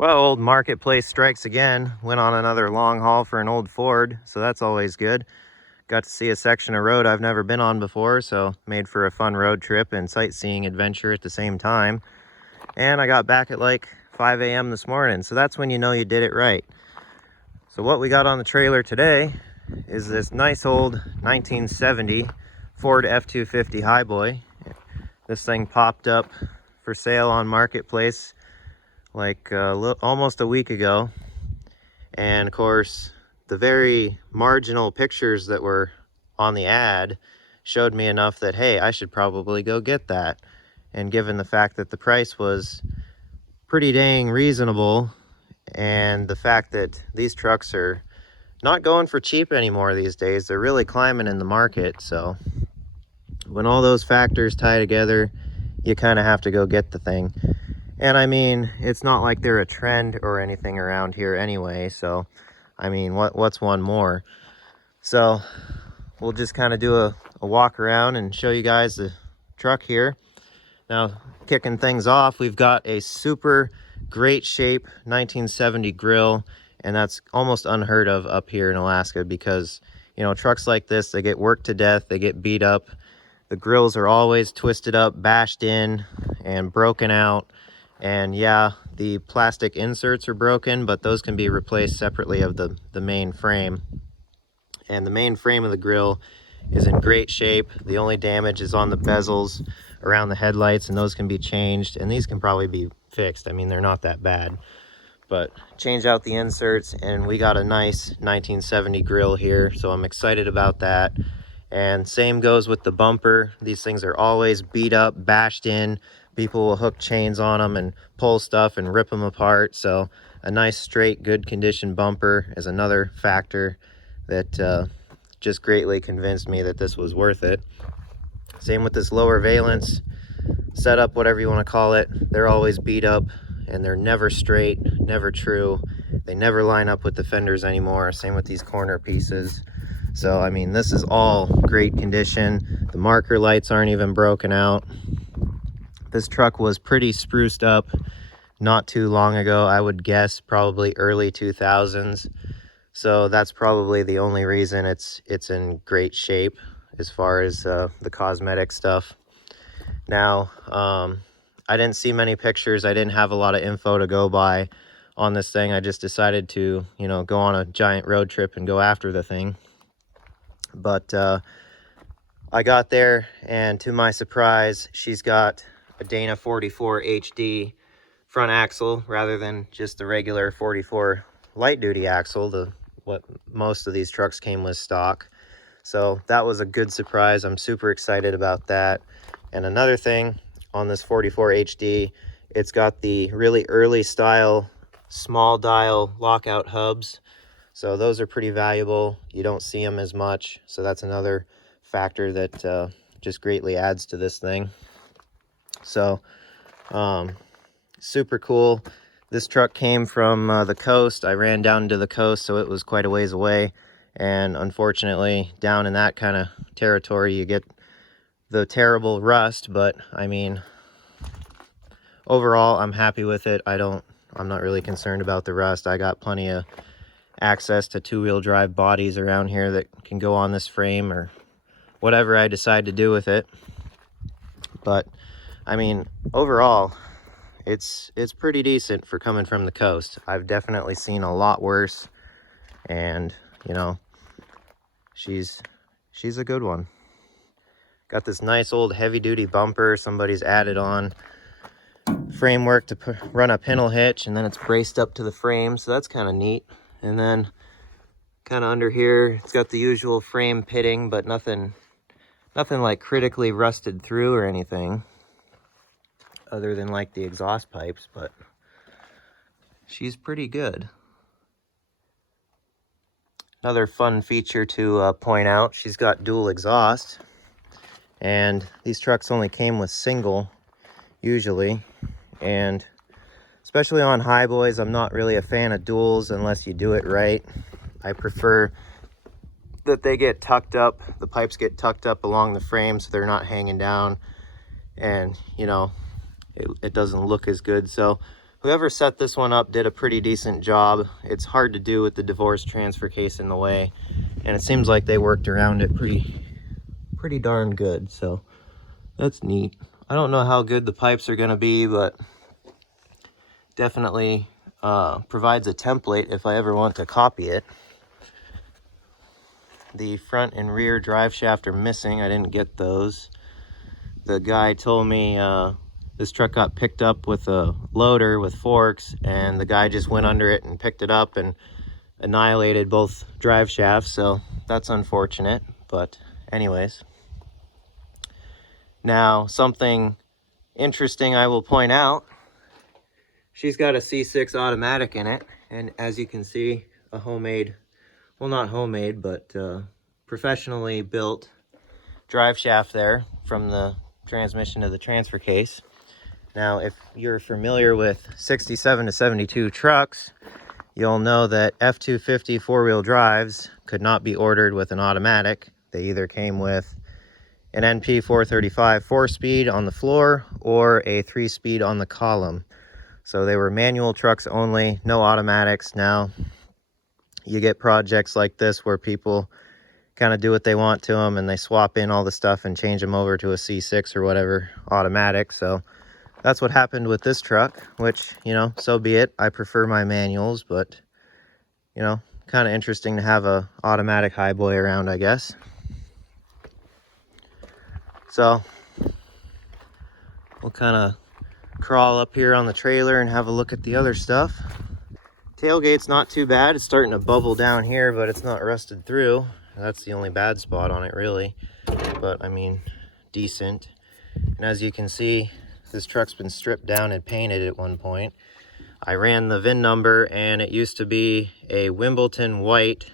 Well, old marketplace strikes again. Went on another long haul for an old Ford, so that's always good. Got to see a section of road I've never been on before, so made for a fun road trip and sightseeing adventure at the same time. And I got back at like 5 a.m. this morning, so that's when you know you did it right. So what we got on the trailer today is this nice old 1970 Ford F-250 Highboy. This thing popped up for sale on marketplace like almost a week ago, and of course the very marginal pictures that were on the ad showed me enough that, hey, I should probably go get that. And given the fact that the price was pretty dang reasonable, and the fact that these trucks are not going for cheap anymore these days, they're really climbing in the market. So when all those factors tie together, you kind of have to go get the thing. And I mean, it's not like they're a trend or anything around here anyway, so I mean, what's one more? So we'll just kind of do a walk around and show you guys the truck here. Now, kicking things off, we've got a super great shape 1970 grill, and that's almost unheard of up here in Alaska because, you know, trucks like this, they get worked to death, they get beat up. The grills are always twisted up, bashed in, and broken out. And yeah, the plastic inserts are broken, but those can be replaced separately of the main frame. And the main frame of the grill is in great shape. The only damage is on the bezels around the headlights, and those can be changed, and these can probably be fixed. I mean, they're not that bad. But change out the inserts, and we got a nice 1970 grill here, so I'm excited about that. And same goes with the bumper. These things are always beat up, bashed in. People will hook chains on them and pull stuff and rip them apart. So a nice straight good condition bumper is another factor that just greatly convinced me that this was worth it. Same with this lower valence setup, whatever you want to call it. They're always beat up, and they're never straight, never true. They never line up with the fenders anymore. Same with these corner pieces. So I mean, this is all great condition. The marker lights aren't even broken out. This truck was pretty spruced up not too long ago. I would guess probably early 2000s. So that's probably the only reason it's in great shape as far as the cosmetic stuff. Now, I didn't see many pictures. I didn't have a lot of info to go by on this thing. I just decided to, you know, go on a giant road trip and go after the thing. But I got there, and to my surprise, she's got a Dana 44 HD front axle rather than just the regular 44 light duty axle, what most of these trucks came with stock. So that was a good surprise. I'm super excited about that. And another thing on this 44 HD, it's got the really early style small dial lockout hubs. So those are pretty valuable. You don't see them as much. So that's another factor that just greatly adds to this thing. So super cool. This truck came from the coast. I ran down to the coast, so it was quite a ways away. And unfortunately, down in that kind of territory, you get the terrible rust. But I mean, overall, I'm happy with it. I'm not really concerned about the rust. I got plenty of access to two-wheel drive bodies around here that can go on this frame or whatever I decide to do with it. But I mean, overall, it's pretty decent for coming from the coast. I've definitely seen a lot worse, and you know, she's a good one. Got this nice old heavy-duty bumper somebody's added on framework to run a pintle hitch, and then it's braced up to the frame, so that's kind of neat. And then kind of under here, it's got the usual frame pitting, but nothing like critically rusted through or anything, other than like the exhaust pipes. But she's pretty good. Another fun feature to point out, she's got dual exhaust, and these trucks only came with single usually, and especially on Highboys, I'm not really a fan of duals unless you do it right. I prefer that they get tucked up, the pipes get tucked up along the frame so they're not hanging down, and you know, it doesn't look as good. So whoever set this one up did a pretty decent job. It's hard to do with the divorce transfer case in the way, and it seems like they worked around it pretty darn good, so that's neat. I don't know how good the pipes are going to be, but definitely provides a template if I ever want to copy it. The front and rear drive shaft are missing. I didn't get those. The guy told me this truck got picked up with a loader with forks, and the guy just went under it and picked it up and annihilated both drive shafts, so that's unfortunate. But anyways, now something interesting I will point out, she's got a C6 automatic in it, and as you can see, a homemade, well, not homemade, but professionally built drive shaft there from the transmission to the transfer case. Now, if you're familiar with 67 to 72 trucks, you'll know that F-250 four-wheel drives could not be ordered with an automatic. They either came with an NP 435 4-speed on the floor or a 3-speed on the column. So they were manual trucks only, no automatics. Now, you get projects like this where people kind of do what they want to them and they swap in all the stuff and change them over to a C6 or whatever automatic. So that's what happened with this truck, which, you know, so be it. I prefer my manuals, but, you know, kind of interesting to have a automatic highboy around, I guess. So we'll kind of crawl up here on the trailer and have a look at the other stuff. Tailgate's not too bad. It's starting to bubble down here, but it's not rusted through. That's the only bad spot on it, really. But I mean, decent. And as you can see, this truck's been stripped down and painted at one point. I ran the VIN number, and it used to be a Wimbledon white,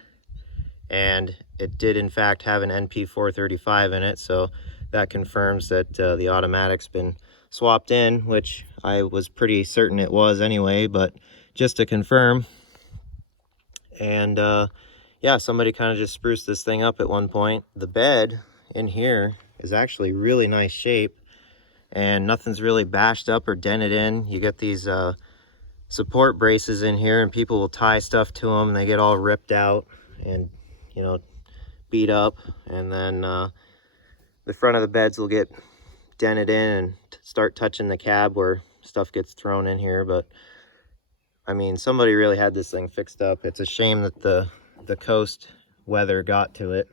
and it did in fact have an NP 435 in it, so that confirms that the automatic's been swapped in, which I was pretty certain it was anyway, but just to confirm. And yeah, somebody kind of just spruced this thing up at one point. The bed in here is actually really nice shape, and nothing's really bashed up or dented in. You get these support braces in here, and people will tie stuff to them and they get all ripped out and, you know, beat up. And then the front of the beds will get dented in and start touching the cab where stuff gets thrown in here. But I mean, somebody really had this thing fixed up. It's a shame that the coast weather got to it,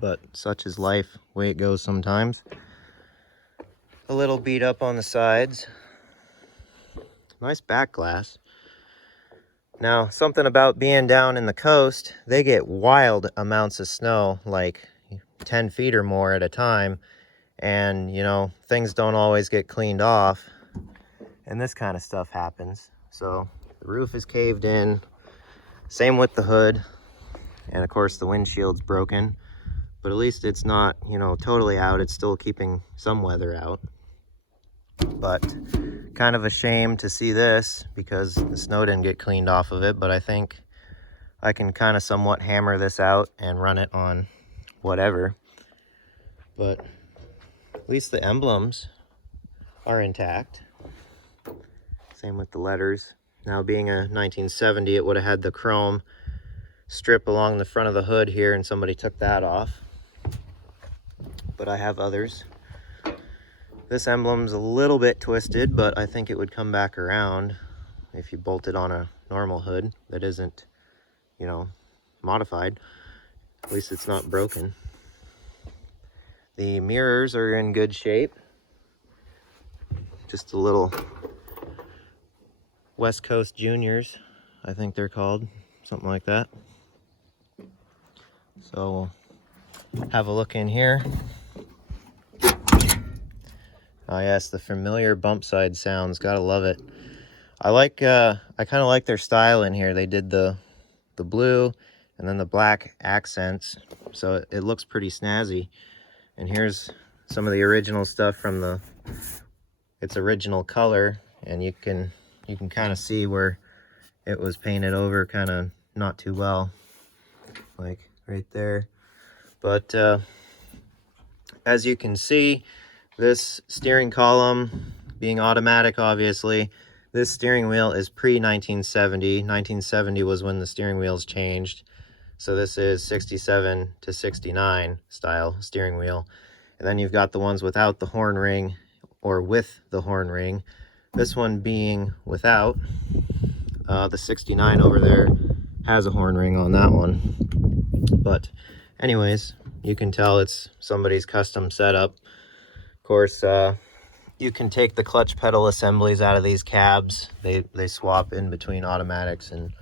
but such is life, way it goes sometimes. A little beat up on the sides. Nice back glass. Now, something about being down in the coast, they get wild amounts of snow, like 10 feet or more at a time, and you know, things don't always get cleaned off, and this kind of stuff happens. So the roof is caved in, same with the hood, and of course the windshield's broken, but at least it's not, you know, totally out. It's still keeping some weather out. But kind of a shame to see this because the snow didn't get cleaned off of it, but I think I can kind of somewhat hammer this out and run it on whatever. But at least the emblems are intact. Same with the letters. Now, being a 1970, it would have had the chrome strip along the front of the hood here, and somebody took that off. But I have others. This emblem's a little bit twisted, but I think it would come back around if you bolted on a normal hood that isn't, you know, modified. At least it's not broken. The mirrors are in good shape. Just a little West Coast Juniors, I think they're called, something like that. So we'll have a look in here. Oh yes, the familiar bump side sounds, gotta love it. I kind of like their style in here. They did the blue and then the black accents, so it looks pretty snazzy. And here's some of the original stuff from its original color, and you can kind of see where it was painted over kind of not too well, like right there. But as you can see, this steering column being automatic, obviously, This steering wheel is pre-1970. 1970 was when the steering wheels changed. So this is 67 to 69 style steering wheel. And then you've got the ones without the horn ring or with the horn ring. This one being without. The 69 over there has a horn ring on that one. But anyways, you can tell it's somebody's custom setup. Of course, you can take the clutch pedal assemblies out of these cabs. They swap in between automatics and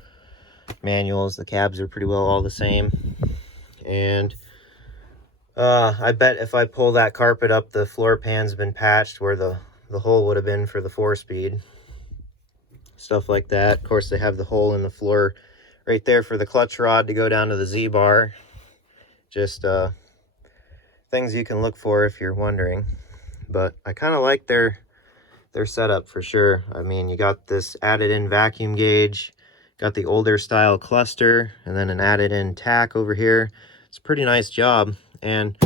manuals. The cabs are pretty well all the same. And I bet if I pull that carpet up, the floor pan's been patched where the hole would have been for the 4-speed. Stuff like that. Of course, they have the hole in the floor right there for the clutch rod to go down to the Z-bar. Just things you can look for if you're wondering. But I kind of like their setup for sure. I mean, you got this added in vacuum gauge, got the older style cluster, and then an added in tack over here. It's a pretty nice job. And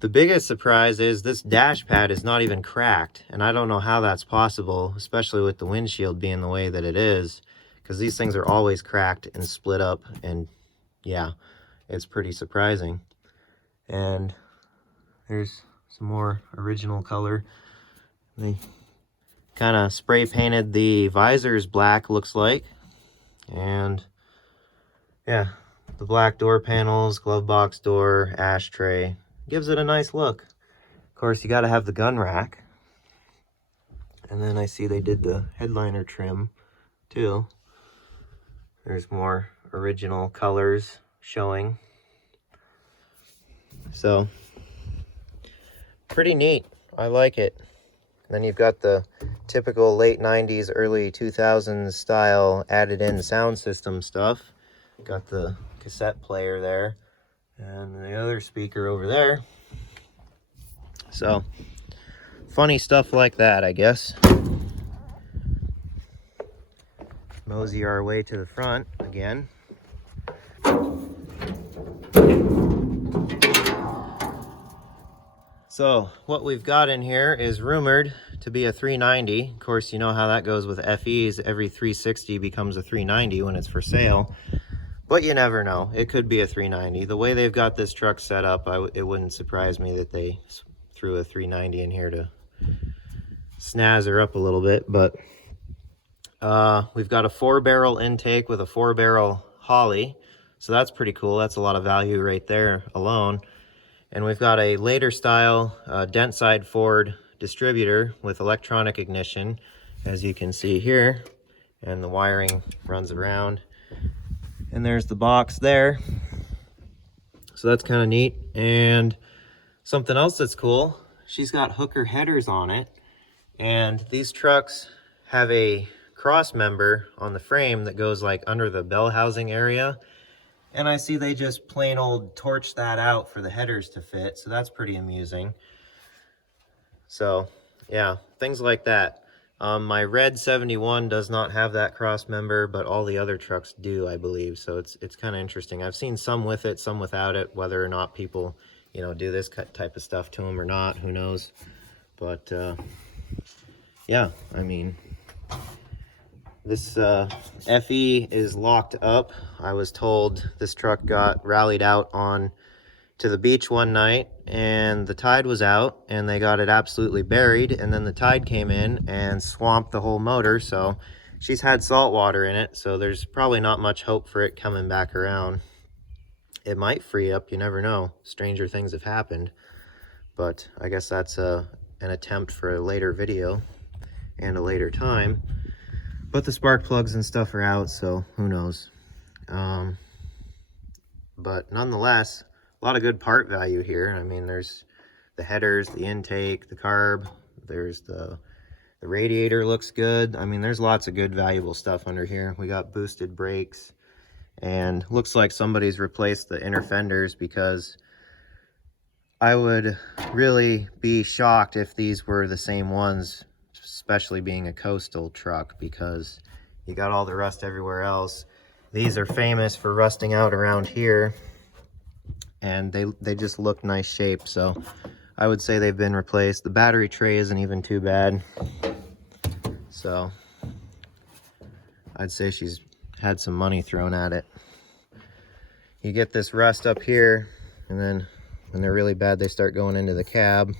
the biggest surprise is this dash pad is not even cracked. And I don't know how that's possible, especially with the windshield being the way that it is, because these things are always cracked and split up. And yeah, it's pretty surprising. And there's some more original color. They kind of spray painted the visors black, looks like. And yeah, the black door panels, glove box door, ashtray. Gives it a nice look. Of course, you got to have the gun rack. And then I see they did the headliner trim too. There's more original colors showing. So pretty neat. I like it. And then you've got the typical late 90s, early 2000s style added in sound system stuff. Got the cassette player there and the other speaker over there. So funny stuff like that, I guess. Mosey our way to the front again. So what we've got in here is rumored to be a 390. Of course, you know how that goes with FEs. Every 360 becomes a 390 when it's for sale. But you never know. It could be a 390. The way they've got this truck set up, it wouldn't surprise me that they threw a 390 in here to snazz her up a little bit. But we've got a 4-barrel intake with a 4-barrel Holly. So that's pretty cool. That's a lot of value right there alone. And we've got a later style dent side Ford distributor with electronic ignition, as you can see here. And the wiring runs around. And there's the box there. So that's kind of neat. And something else that's cool, she's got hooker headers on it. And these trucks have a cross member on the frame that goes like under the bell housing area. And I see they just plain old torch that out for the headers to fit. So that's pretty amusing. So yeah, things like that. My red 71 does not have that cross member, but all the other trucks do, I believe. So it's kind of interesting. I've seen some with it, some without it. Whether or not people, you know, do this type of stuff to them or not, who knows? But yeah, I mean, this FE is locked up. I was told this truck got rallied out on to the beach one night and the tide was out and they got it absolutely buried, and then the tide came in and swamped the whole motor. So she's had salt water in it, so there's probably not much hope for it coming back around. It might free up, you never know. Stranger things have happened. But I guess that's an attempt for a later video and a later time. But the spark plugs and stuff are out, so who knows. But nonetheless, a lot of good part value here. I mean, there's the headers, the intake, the carb. There's the radiator looks good. I mean, there's lots of good valuable stuff under here. We got boosted brakes, and looks like somebody's replaced the inner fenders, because I would really be shocked if these were the same ones, especially being a coastal truck, because you got all the rust everywhere else. These are famous for rusting out around here, and they just look nice shape. So I would say they've been replaced. The battery tray isn't even too bad. So I'd say she's had some money thrown at it. You get this rust up here, and then when they're really bad, they start going into the cab.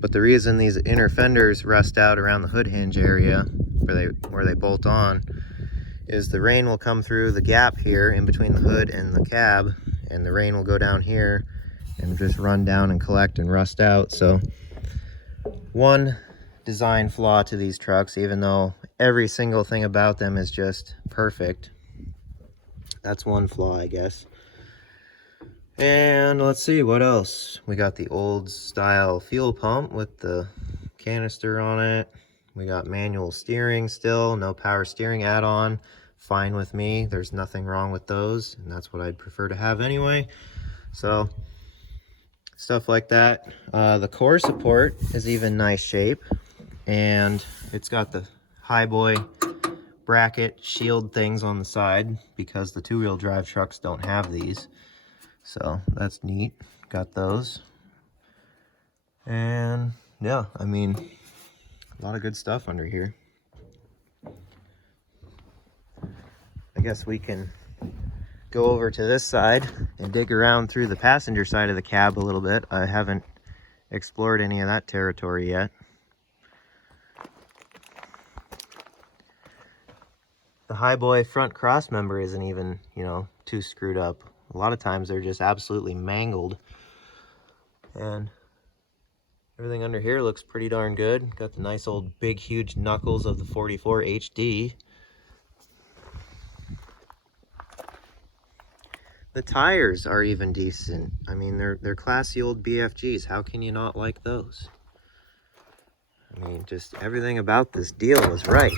But the reason these inner fenders rust out around the hood hinge area where they bolt on is the rain will come through the gap here in between the hood and the cab, and the rain will go down here and just run down and collect and rust out. So one design flaw to these trucks, even though every single thing about them is just perfect. That's one flaw, I guess. And let's see, what else? We got the old style fuel pump with the canister on it. We got manual steering still, no power steering add-on. Fine with me, there's nothing wrong with those, and that's what I'd prefer to have anyway. So, stuff like that. The core support is even nice shape, and it's got the Highboy bracket shield things on the side because the two-wheel drive trucks don't have these. So that's neat, got those. And yeah, I mean, a lot of good stuff under here. I guess we can go over to this side and dig around through the passenger side of the cab a little bit. I haven't explored any of that territory yet. The Highboy front cross member isn't even, you know, too screwed up. A lot of times they're just absolutely mangled. And everything under here looks pretty darn good. Got the nice old big huge knuckles of the 44 HD. The tires are even decent. I mean, they're classy old BFGs. How can you not like those? I mean, just everything about this deal was right.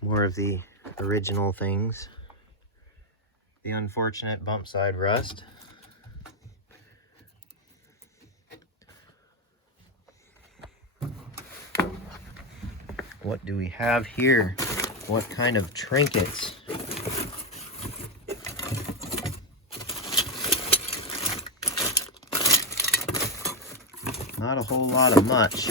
More of the original things. The unfortunate bump side rust. What do we have here? What kind of trinkets? Not a whole lot of much.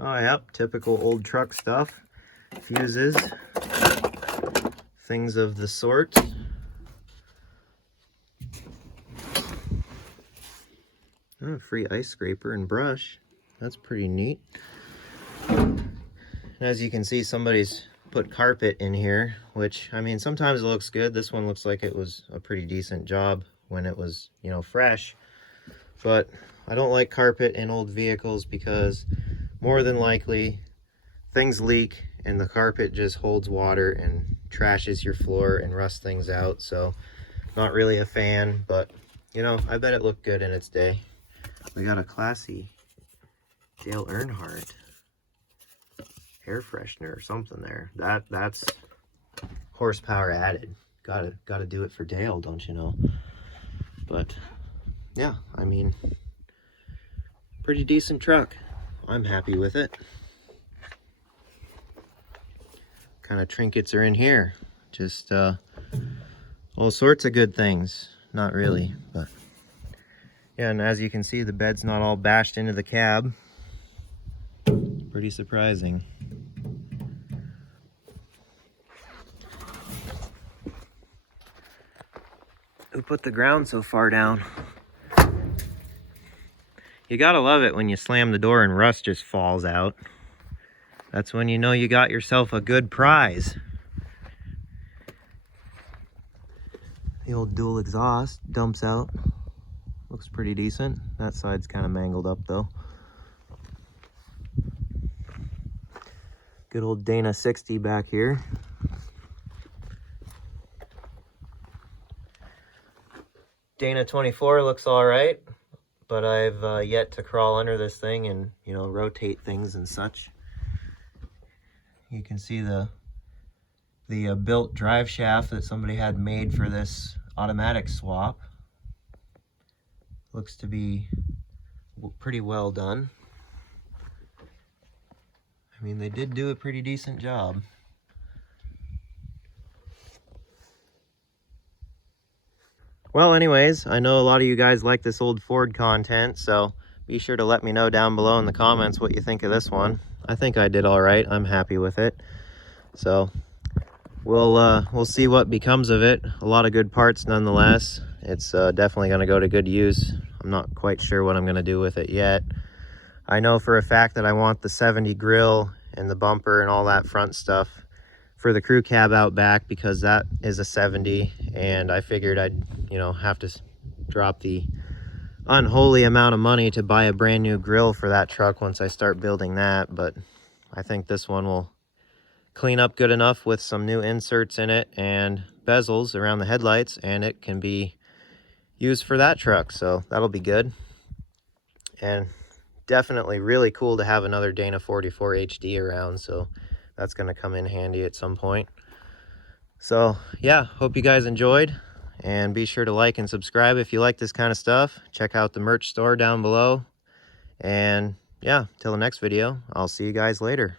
Oh, yep, typical old truck stuff. Fuses, things of the sort. Oh, free ice scraper and brush. That's pretty neat. And as you can see, somebody's put carpet in here, which, I mean, sometimes it looks good. This one looks like it was a pretty decent job when it was, you know, fresh. But I don't like carpet in old vehicles because more than likely things leak and the carpet just holds water and trashes your floor and rusts things out. So not really a fan, but you know, I bet it looked good in its day. We got a classy Dale Earnhardt air freshener or something there. That's horsepower added. Gotta do it for Dale, don't you know? But yeah, I mean, pretty decent truck. I'm happy with it. Kind of trinkets are in here. Just all sorts of good things. Not really, but yeah, and as you can see, the bed's not all bashed into the cab. Pretty surprising. Who put the ground so far down? You gotta love it when you slam the door and rust just falls out. That's when you know you got yourself a good prize. The old dual exhaust dumps out. Looks pretty decent. That side's kind of mangled up though. Good old Dana 60 back here. Dana 24 looks all right, but I've yet to crawl under this thing and, you know, rotate things and such. You can see the built drive shaft that somebody had made for this automatic swap. Looks to be pretty well done. I mean, they did do a pretty decent job. Well, anyways, I know a lot of you guys like this old Ford content, so be sure to let me know down below in the comments what you think of this one. I think I did all right. I'm happy with it. So we'll see what becomes of it. A lot of good parts nonetheless. It's definitely going to go to good use. I'm not quite sure what I'm going to do with it yet. I know for a fact that I want the 70 grill and the bumper and all that front stuff for the crew cab out back, because that is a 70, and I figured I'd, have to drop the unholy amount of money to buy a brand new grill for that truck once I start building that. But I think this one will clean up good enough with some new inserts in it and bezels around the headlights, and it can be used for that truck, so that'll be good. And definitely really cool to have another Dana 44 HD around, so that's going to come in handy at some point. So yeah, hope you guys enjoyed, and be sure to like and subscribe if you like this kind of stuff. Check out the merch store down below, and yeah, till the next video, I'll see you guys later.